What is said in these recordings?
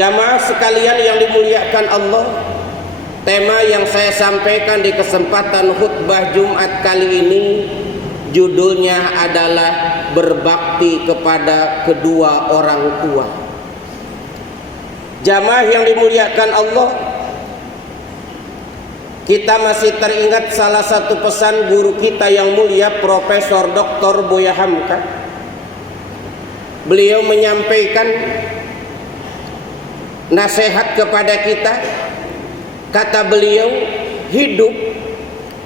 Jamaah sekalian yang dimuliakan Allah, tema yang saya sampaikan di kesempatan khutbah Jumat kali ini judulnya adalah berbakti kepada kedua orang tua. Jamaah yang dimuliakan Allah, kita masih teringat salah satu pesan guru kita yang mulia Profesor Dr. Buya Hamka. Beliau menyampaikan nasihat kepada kita. Kata beliau, hidup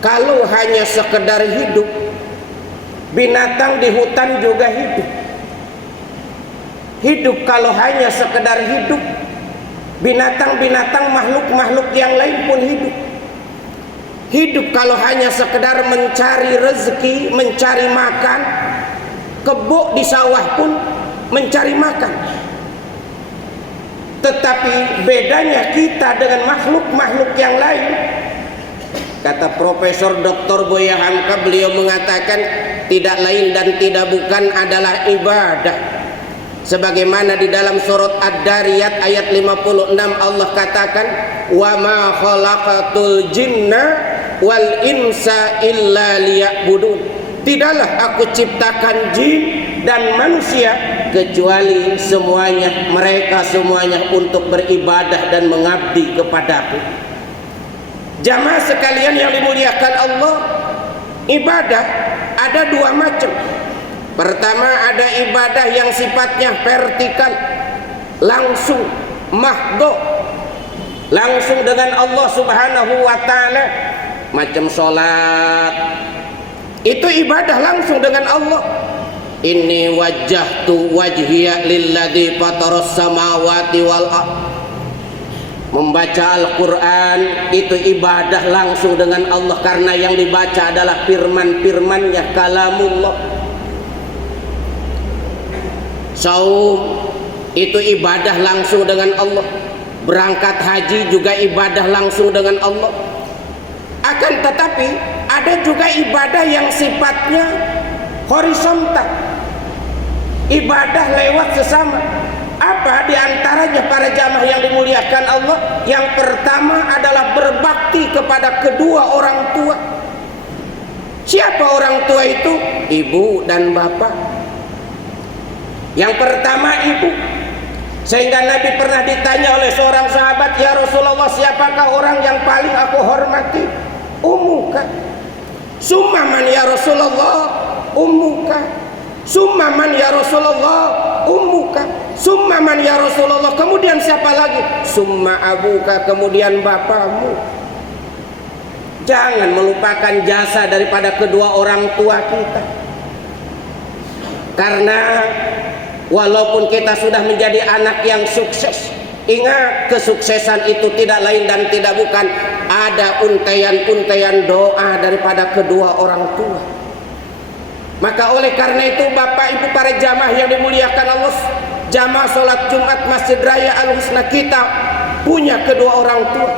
kalau hanya sekedar hidup, binatang di hutan juga hidup. Hidup kalau hanya sekedar hidup, binatang-binatang, makhluk-makhluk yang lain pun hidup. Hidup kalau hanya sekedar mencari rezeki, mencari makan, kebo di sawah pun mencari makan. Tetapi bedanya kita dengan makhluk-makhluk yang lain, kata Profesor Dr. Buya Hamka, beliau mengatakan tidak lain dan tidak bukan adalah ibadah. Sebagaimana di dalam surat Ad-Dariyat ayat 56 Allah katakan, wa ma khalaqatul jinna wal insa illa liya'budun. Tidaklah aku ciptakan jin dan manusia kecuali mereka semuanya untuk beribadah dan mengabdi kepadaku. Jamaah sekalian yang dimuliakan Allah, ibadah ada dua macam. Pertama, ada ibadah yang sifatnya vertikal, langsung mahdo, langsung dengan Allah Subhanahu wa ta'ala, macam sholat. Itu ibadah langsung dengan Allah. Inni wajjahtu wajhiya lilladzi fataras samawati wal ardh. Membaca Al-Quran itu ibadah langsung dengan Allah, karena yang dibaca adalah firman-firmannya, kalamullah. Saum itu ibadah langsung dengan Allah. Berangkat haji juga ibadah langsung dengan Allah. Akan tetapi ada juga ibadah yang sifatnya horizontal, ibadah lewat sesama. Apa diantaranya para jamaah yang dimuliakan Allah? Yang pertama adalah berbakti kepada kedua orang tua. Siapa orang tua itu? Ibu dan bapak. Yang pertama ibu. Sehingga Nabi pernah ditanya oleh seorang sahabat, ya Rasulullah, siapakah orang yang paling aku hormati? Ummuka. Summa man ya Rasulullah? Ummuka. Summa man ya Rasulullah? Ummuka. Summa man ya Rasulullah? Kemudian siapa lagi? Summa abuka, kemudian bapamu. Jangan melupakan jasa daripada kedua orang tua kita. Karena walaupun kita sudah menjadi anak yang sukses, ingat, kesuksesan itu tidak lain dan tidak bukan ada untaian-untaian doa daripada kedua orang tua. Maka oleh karena itu Bapak Ibu para jamaah yang dimuliakan Allah, jamaah sholat Jumat Masjid Raya Al-Husna, kita punya kedua orang tua.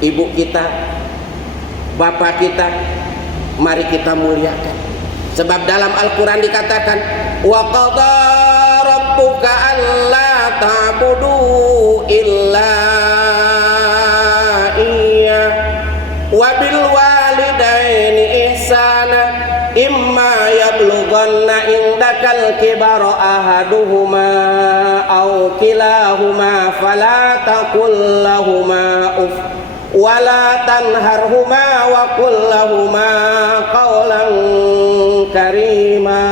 Ibu kita, bapak kita, mari kita muliakan. Sebab dalam Al-Quran dikatakan, wa qadha rabbuka alla ta'budu illa iya wa bil walidaini ihsana imma yablughanna indakal kibara ahaduhuma aw kilahuma fala taqul lahuma uff wala tanharhuma wa qul lahuma qawlan karima.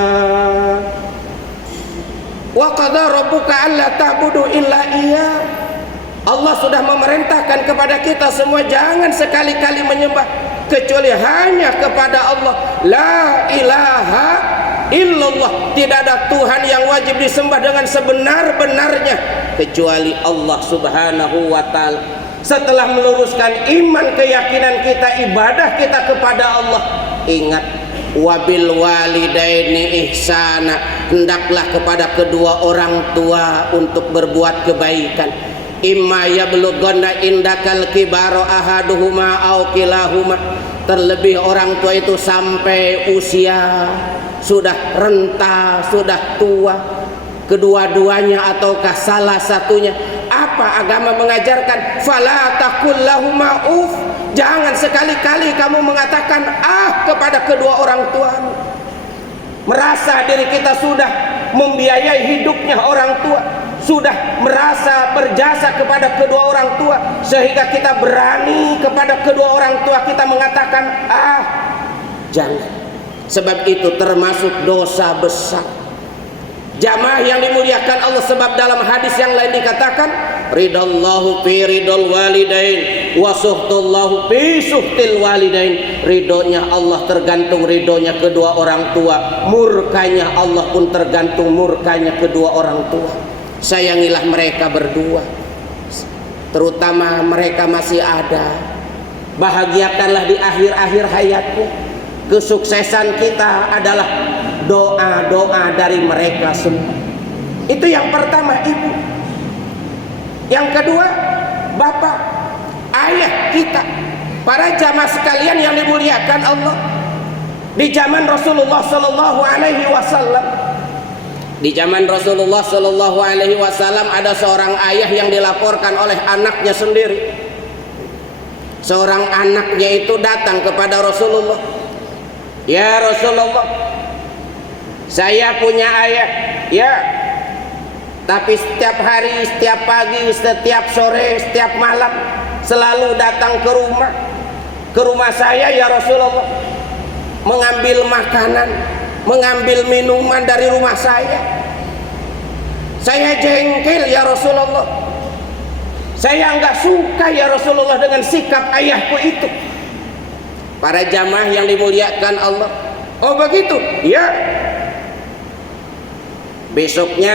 Wa qadha rabbuka alla ta'budu illa iya. Allah sudah memerintahkan kepada kita semua, jangan sekali-kali menyembah kecuali hanya kepada Allah. La ilaha illallah. Tidak ada Tuhan yang wajib disembah dengan sebenar-benarnya kecuali Allah Subhanahu wa ta'ala. Setelah meluruskan iman, keyakinan kita, ibadah kita kepada Allah, ingat, wabil walidaini ihsana, hendaklah kepada kedua orang tua untuk berbuat kebaikan. Imma yablughanna indakal kibara ahaduhuma aw kilahuma. Terlebih orang tua itu sampai usia sudah renta, sudah tua, kedua-duanya ataukah salah satunya. Apa Apa agama mengajarkan? Fala taqul lahuma uff. Jangan sekali-kali kamu mengatakan kepada kedua orang tuamu. Merasa diri kita sudah membiayai hidupnya orang tua, sudah merasa berjasa kepada kedua orang tua, sehingga kita berani kepada kedua orang tua kita mengatakan jangan. Sebab itu termasuk dosa besar. Jamaah yang dimuliakan Allah, sebab dalam hadis yang lain dikatakan ridallahu fi ridal walidain wa suhtullahu fi suhtil walidain. Ridhonya Allah tergantung ridhonya kedua orang tua, murkanya Allah pun tergantung murkanya kedua orang tua. Sayangilah mereka berdua, terutama mereka masih ada. Bahagiakanlah di akhir-akhir hayatmu. Kesuksesan kita adalah doa-doa dari mereka semua. Itu yang pertama, ibu. Yang kedua, bapak, ayah kita. Para jamaah sekalian yang dimuliakan Allah, di zaman Rasulullah sallallahu alaihi wasallam, di zaman Rasulullah sallallahu alaihi wasallam ada seorang ayah yang dilaporkan oleh anaknya sendiri. Seorang anaknya itu datang kepada Rasulullah. Ya Rasulullah, saya punya ayah, ya, tapi setiap hari, setiap pagi, setiap sore, setiap malam selalu datang ke rumah saya ya Rasulullah, mengambil makanan, mengambil minuman dari rumah saya. Saya jengkel ya Rasulullah, saya enggak suka ya Rasulullah dengan sikap ayahku itu. Para jamaah yang dimuliakan Allah, oh begitu? Ya. Besoknya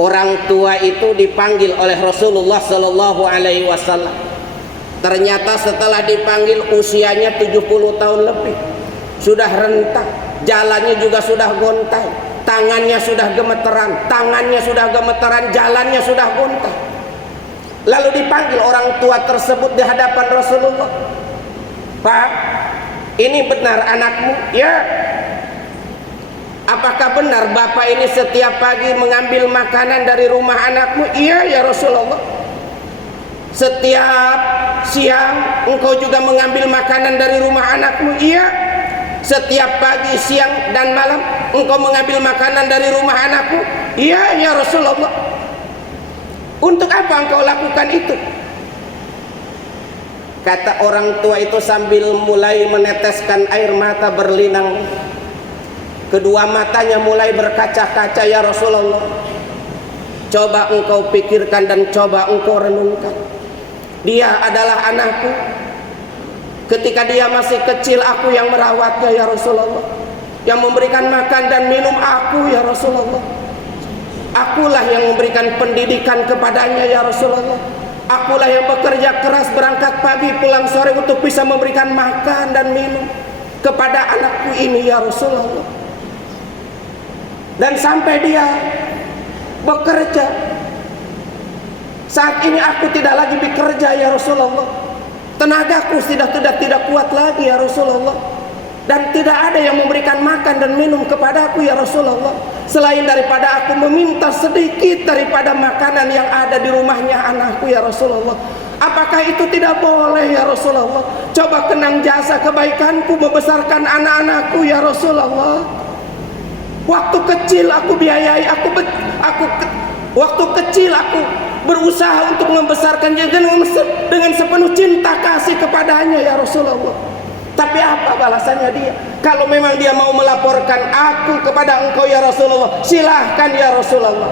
orang tua itu dipanggil oleh Rasulullah sallallahu alaihi wasallam. Ternyata setelah dipanggil usianya 70 tahun lebih. Sudah rentak, jalannya juga sudah gontai, tangannya sudah gemeteran, jalannya sudah gontai. Lalu dipanggil orang tua tersebut di hadapan Rasulullah. Pak, ini benar anakmu? Ya. Apakah benar bapak ini setiap pagi mengambil makanan dari rumah anakmu? Iya ya Rasulullah. Setiap siang engkau juga mengambil makanan dari rumah anakmu? Iya. Setiap pagi, siang dan malam engkau mengambil makanan dari rumah anakmu? Iya ya Rasulullah. Untuk apa engkau lakukan itu? Kata orang tua itu sambil mulai meneteskan air mata berlinang. Kedua matanya mulai berkaca-kaca, ya Rasulullah. Coba engkau pikirkan dan coba engkau renungkan. Dia adalah anakku. Ketika dia masih kecil, aku yang merawatnya ya Rasulullah. Yang memberikan makan dan minum aku ya Rasulullah. Akulah yang memberikan pendidikan kepadanya ya Rasulullah. Akulah yang bekerja keras, berangkat pagi pulang sore untuk bisa memberikan makan dan minum kepada anakku ini ya Rasulullah. Dan sampai dia bekerja, saat ini aku tidak lagi bekerja ya Rasulullah. Tenagaku tidak kuat lagi ya Rasulullah. Dan tidak ada yang memberikan makan dan minum kepadaku ya Rasulullah, selain daripada aku meminta sedikit daripada makanan yang ada di rumahnya anakku ya Rasulullah. Apakah itu tidak boleh ya Rasulullah? Coba kenang jasa kebaikanku membesarkan anak-anakku ya Rasulullah. Waktu kecil aku biayai, waktu kecil aku berusaha untuk membesarkannya dengan sepenuh cinta kasih kepadanya ya Rasulullah. Tapi apa balasannya dia? Kalau memang dia mau melaporkan aku kepada engkau ya Rasulullah, silahkan ya Rasulullah.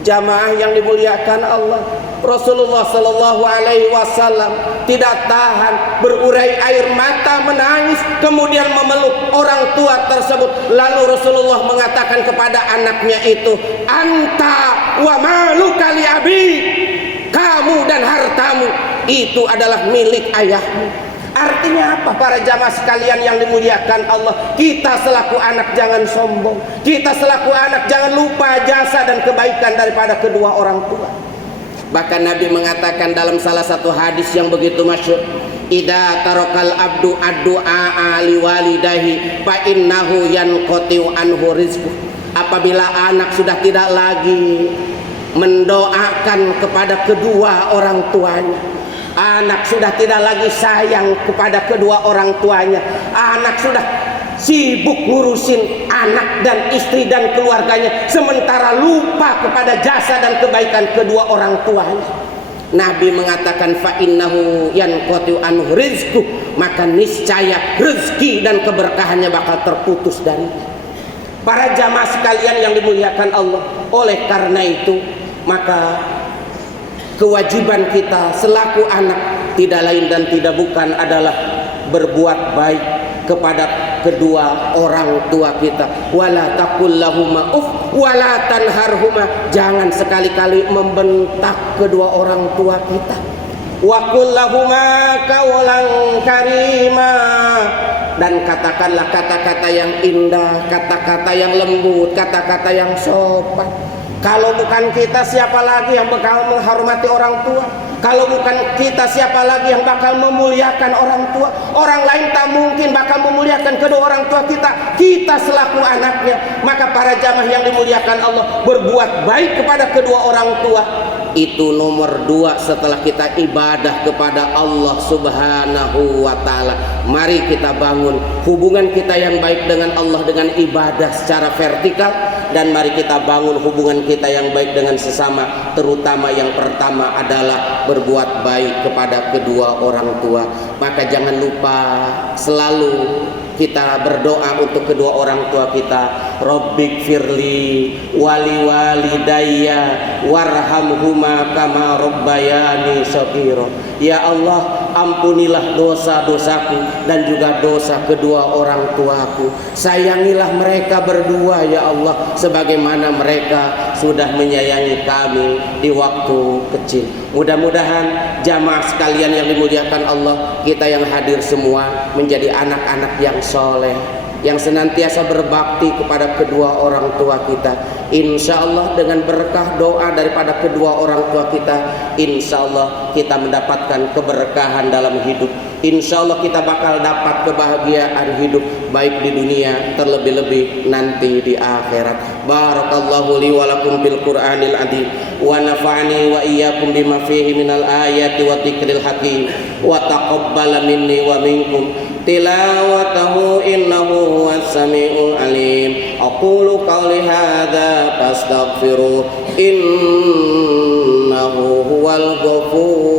Jamaah yang dimuliakan Allah, Rasulullah sallallahu alaihi wasallam tidak tahan, berurai air mata, menangis, kemudian memeluk orang tua tersebut. Lalu Rasulullah mengatakan kepada anaknya itu, anta wa maluka li abi, kamu dan hartamu itu adalah milik ayahmu. Artinya apa para jamaah sekalian yang dimuliakan Allah? Kita selaku anak jangan sombong. Kita selaku anak jangan lupa jasa dan kebaikan daripada kedua orang tua. Bahkan Nabi mengatakan dalam salah satu hadis yang begitu masyhur, idza tarakal abdu ad-du'a li walidahi fa innahu yanqati'u anhu rizquh. Apabila anak sudah tidak lagi mendoakan kepada kedua orang tuanya. Anak sudah tidak lagi sayang kepada kedua orang tuanya. Anak sudah sibuk ngurusin anak dan istri dan keluarganya, sementara lupa kepada jasa dan kebaikan kedua orang tuanya. Nabi mengatakan fa innahu yanqatu anhu rizqu, maka niscaya rezeki dan keberkahannya bakal terputus darinya. Para jamaah sekalian yang dimuliakan Allah, oleh karena itu maka kewajiban kita selaku anak tidak lain dan tidak bukan adalah berbuat baik kepada kedua orang tua kita. Wala taqul lahuma uff wala tanharhuma, jangan sekali-kali membentak kedua orang tua kita. Wa qul lahuma qawlan karima, dan katakanlah kata-kata yang indah, kata-kata yang lembut, kata-kata yang sopan. Kalau bukan kita, siapa lagi yang bakal menghormati orang tua? Kalau bukan kita, siapa lagi yang bakal memuliakan orang tua? Orang lain tak mungkin bakal memuliakan kedua orang tua kita. Kita selaku anaknya. Maka para jamaah yang dimuliakan Allah, berbuat baik kepada kedua orang tua itu nomor 2 setelah kita ibadah kepada Allah Subhanahu wa ta'ala. Mari kita bangun hubungan kita yang baik dengan Allah dengan ibadah secara vertikal, dan mari kita bangun hubungan kita yang baik dengan sesama, terutama yang pertama adalah berbuat baik kepada kedua orang tua. Maka jangan lupa selalu kita berdoa untuk kedua orang tua kita. Rabbik firli wali walidayya warhamhuma kama rabbayani shaghira. Ya Allah, ampunilah dosa-dosaku dan juga dosa kedua orang tuaku. Sayangilah mereka berdua ya Allah, sebagaimana mereka sudah menyayangi kami di waktu kecil. Mudah-mudahan jamaah sekalian yang dimuliakan Allah, kita yang hadir semua menjadi anak-anak yang soleh, yang senantiasa berbakti kepada kedua orang tua kita. Insya Allah dengan berkah doa daripada kedua orang tua kita, insya Allah kita mendapatkan keberkahan dalam hidup. Insya Allah kita bakal dapat kebahagiaan hidup, baik di dunia terlebih-lebih nanti di akhirat. Barakallahu li wa lakum bil Qur'anil azim wa nafa'ani wa iyyakum bima fihi minal ayati wa dzikril hakim wa taqabbala minni wa minkum tilawatahu innahu huwas samiul alim. Aqulu qawli hadza fastaghfiruh innahu huwal ghafur